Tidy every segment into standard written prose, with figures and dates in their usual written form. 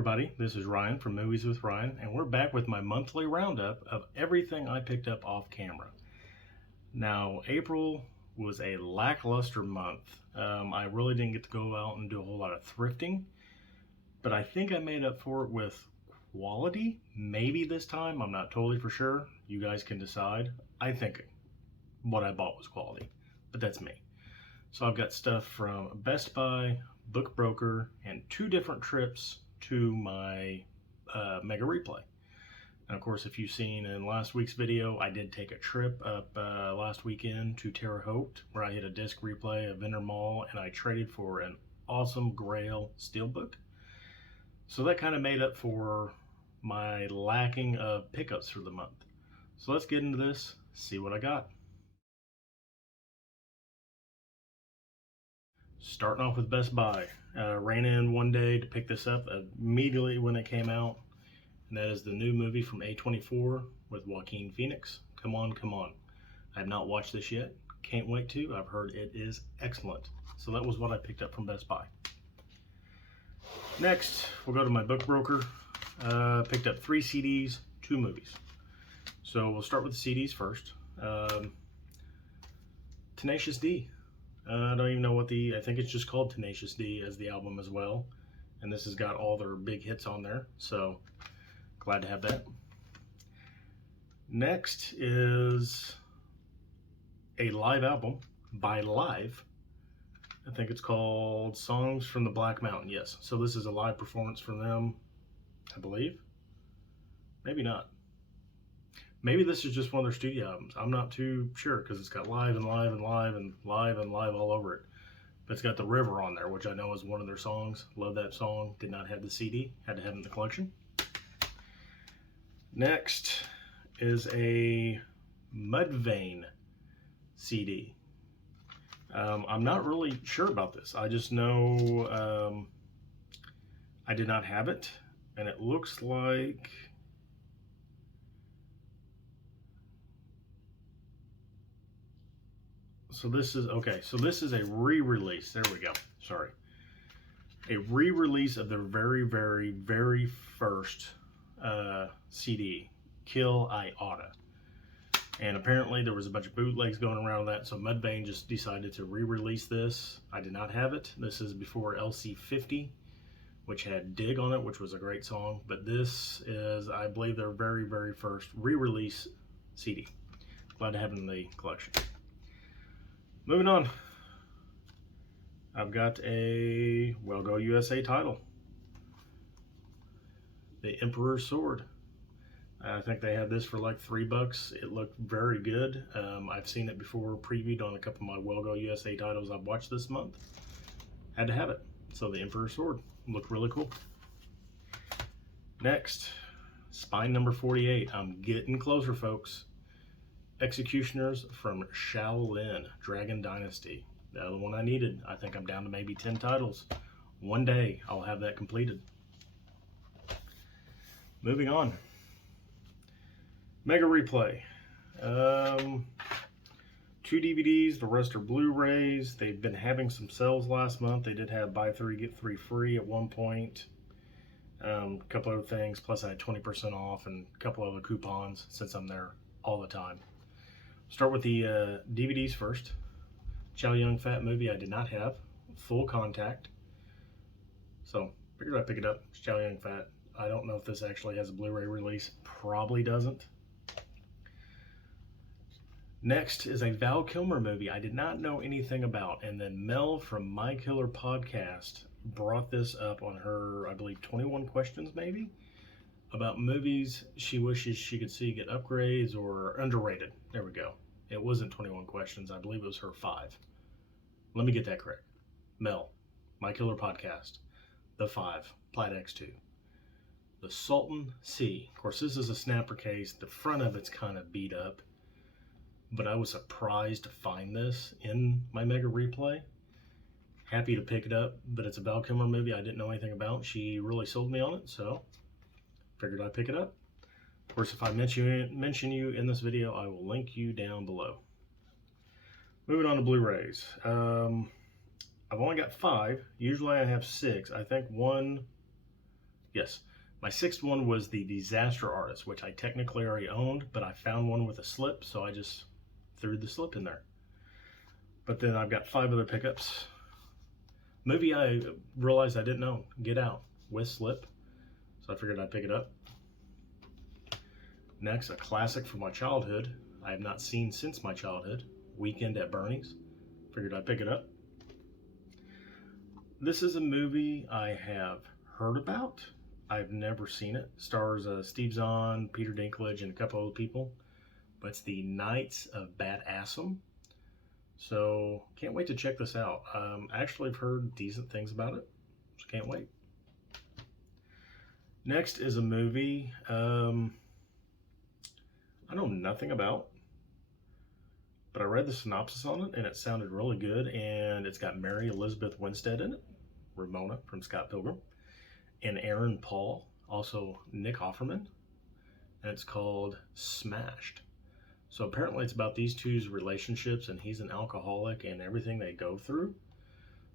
everybody, this is Ryan from Movies with Ryan, and we're back with my monthly roundup of everything I picked up off camera. Now, April was a lackluster month. I really didn't get to go out and do a whole lot of thrifting, but I think I made up for it with quality. Maybe this time, I'm not totally for sure. You guys can decide. I think what I bought was quality, but that's me. So I've got stuff from Best Buy, Book Broker, and 2 different trips to my Mega Replay. And of course, if you've seen in last week's video, I did take a trip up last weekend to Terre Haute, where I hit a disc replay of Vendor Mall, and I traded for an awesome Grail Steelbook. So that kind of made up for my lacking of pickups for the month. So let's get into this, see what I got. Starting off with Best Buy. Ran in one day to pick this up immediately when it came out. And that is the new movie from A24 with Joaquin Phoenix, Come On, Come On. I have not watched this yet. Can't wait to. I've heard it is excellent. So that was what I picked up from Best Buy. Next, we'll go to my Book Broker. Picked up 3 CDs, 2 movies. So we'll start with the CDs first. Tenacious D. I don't even know what I think it's just called Tenacious D as the album as well. And this has got all their big hits on there. So glad to have that. Next is a live album by Live. I think it's called Songs from the Black Mountain. Yes. So this is a live performance from them, I believe. Maybe not. Maybe this is just one of their studio albums. I'm not too sure because it's got live and live and live and live and live all over it. But it's got The River on there, which I know is one of their songs. Love that song. Did not have the CD. Had to have it in the collection. Next is a Mudvayne CD. I'm not really sure about this. I just know I did not have it. And it looks like... So this is, okay, so this is a re-release. There we go. Sorry. A re-release of their very, very, very first CD, Kill I Oughta. And apparently there was a bunch of bootlegs going around that, so Mudvayne just decided to re-release this. I did not have it. This is before LC50, which had Dig on it, which was a great song. But this is, I believe, their very, very first re-release CD. Glad to have it in the collection. Moving on, I've got a Well Go USA title, The Emperor's Sword. I think they had this for like $3. It looked very good. I've seen it before previewed on a couple of my Well Go USA titles I've watched this month. Had to have it. So The Emperor's Sword looked really cool. Next, Spine number 48. I'm getting closer, folks. Executioners from Shaolin, Dragon Dynasty. The other one I needed. I think I'm down to maybe 10 titles. One day I'll have that completed. Moving on. Mega Replay. 2 DVDs, the rest are Blu-rays. They've been having some sales last month. They did have buy 3, get 3 free at one point. A couple other things, plus I had 20% off and a couple other coupons since I'm there all the time. Start with the DVDs first. Chow Yun-Fat movie I did not have. Full Contact. So, figured I'd pick it up. It's Chow Yun-Fat. I don't know if this actually has a Blu-ray release. Probably doesn't. Next is a Val Kilmer movie I did not know anything about. And then Mel from My Killer Podcast brought this up on her, I believe, 21 Questions maybe? About movies she wishes she could see get upgrades or underrated. There we go. It wasn't 21 Questions. I believe it was her 5. Let me get that correct. Mel, My Killer Podcast, The 5, Plat X2. The Sultan C. Of course, this is a snapper case. The front of it's kind of beat up. But I was surprised to find this in my Mega Replay. Happy to pick it up, but it's a Val Kilmer movie I didn't know anything about. She really sold me on it, so figured I'd pick it up. Of course, if I mention you in this video, I will link you down below. Moving on to Blu-rays. I've only got 5. Usually I have 6. I think one Yes. My sixth one was The Disaster Artist, which I technically already owned, but I found one with a slip, so I just threw the slip in there. But then I've got 5 other pickups. Movie I realized I didn't own, Get Out, with slip, so I figured I'd pick it up. Next, a classic from my childhood I have not seen since my childhood, Weekend at Bernie's. Figured I'd pick it up. This is a movie I have heard about. I've never seen it. Stars Steve Zahn, Peter Dinklage, and a couple other people. But it's the Knights of Badassum. So can't wait to check this out. Actually, I've heard decent things about it, so can't wait. Next is a movie I know nothing about, but I read the synopsis on it and it sounded really good. And it's got Mary Elizabeth Winstead in it, Ramona from Scott Pilgrim, and Aaron Paul, also Nick Offerman, and it's called Smashed. So apparently it's about these two's relationships, and he's an alcoholic and everything they go through.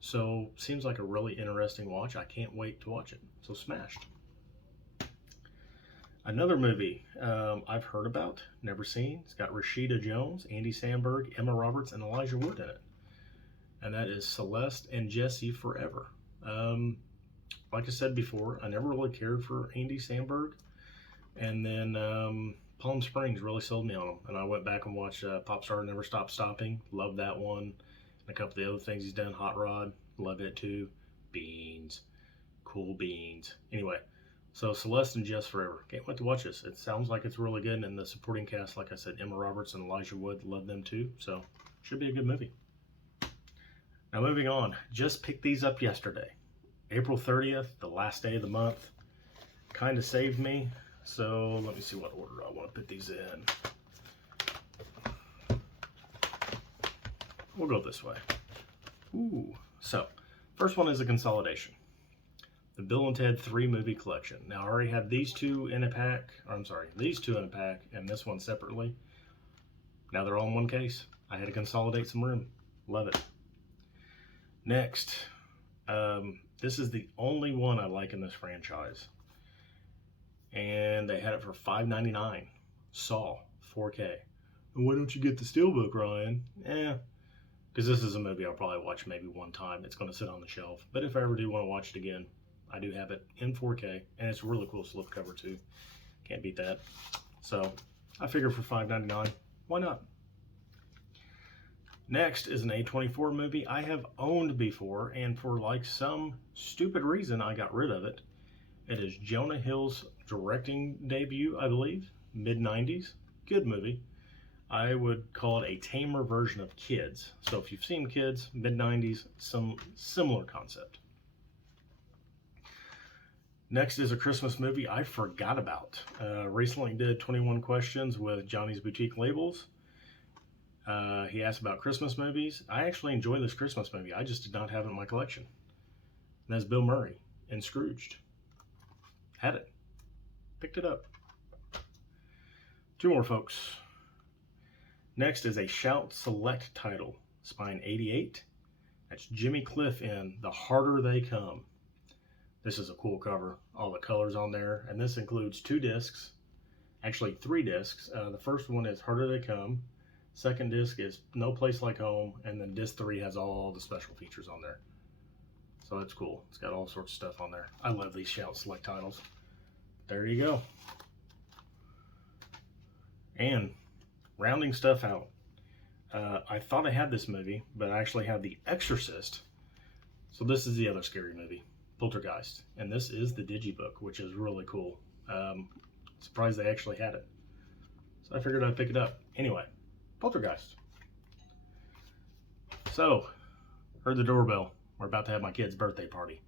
So seems like a really interesting watch. I can't wait to watch it. So Smashed. Another movie I've heard about, never seen. It's got Rashida Jones, Andy Samberg, Emma Roberts, and Elijah Wood in it. And that is Celeste and Jesse Forever. Like I said before, I never really cared for Andy Samberg. And then Palm Springs really sold me on him. And I went back and watched Popstar Never Stop Stopping. Love that one. And a couple of the other things he's done. Hot Rod. Love it too. Beans. Cool beans. Anyway, so Celeste and Jess Forever. Can't wait to watch this. It sounds like it's really good. And the supporting cast, like I said, Emma Roberts and Elijah Wood. Love them too. So should be a good movie. Now moving on. Just picked these up yesterday. April 30th, the last day of the month. Kind of saved me. So let me see what order I want to put these in. We'll go this way. Ooh. So, first one is a consolidation. The Bill and Ted 3 movie collection. Now I already have these two in a pack. These two in a pack and this one separately. Now they're all in one case. I had to consolidate some room. Love it. Next, this is the only one I like in this franchise. And they had it for $5.99. Saw 4K. And why don't you get the Steelbook, Ryan? Because this is a movie I'll probably watch maybe one time. It's going to sit on the shelf. But if I ever do want to watch it again, I do have it in 4K. And it's a really cool slipcover too. Can't beat that. So I figure for $5.99, why not? Next is an A24 movie I have owned before, and for like some stupid reason I got rid of it. It is Jonah Hill's directing debut, I believe, mid-90s. Good movie. I would call it a tamer version of Kids. So if you've seen Kids, mid-90s, some similar concept. Next is a Christmas movie I forgot about. Recently did 21 Questions with Johnny's Boutique Labels. He asked about Christmas movies. I actually enjoy this Christmas movie. I just did not have it in my collection. And that's Bill Murray in Scrooged. Had it. Picked it up. 2 more, folks. Next is a Shout Select title. Spine 88. That's Jimmy Cliff in The Harder They Come. This is a cool cover. All the colors on there. And this includes 2 discs. Actually 3 discs. The first one is Harder They Come. Second disc is No Place Like Home. And then disc 3 has all the special features on there. So that's cool. It's got all sorts of stuff on there. I love these Shout Select titles. There you go. And rounding stuff out. I thought I had this movie, but I actually have The Exorcist. So this is the other scary movie, Poltergeist. And this is the digibook, which is really cool. Surprised they actually had it. So I figured I'd pick it up. Anyway, Poltergeist. So, heard the doorbell. We're about to have my kid's birthday party.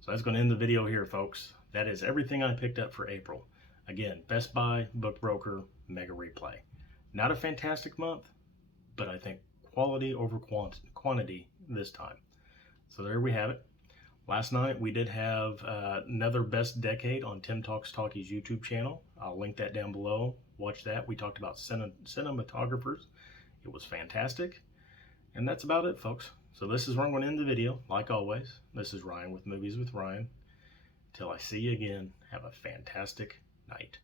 So that's going to end the video here, folks. That is everything I picked up for April. Again, Best Buy, Book Broker, Mega Replay. Not a fantastic month, but I think quality over quantity this time. So there we have it. Last night we did have another Best Decade on Tim Talks Talkies YouTube channel. I'll link that down below. Watch that. We talked about cinematographers. It was fantastic. And that's about it, folks. So this is where I'm going to end the video. Like always, this is Ryan with Movies with Ryan. Till I see you again, have a fantastic night.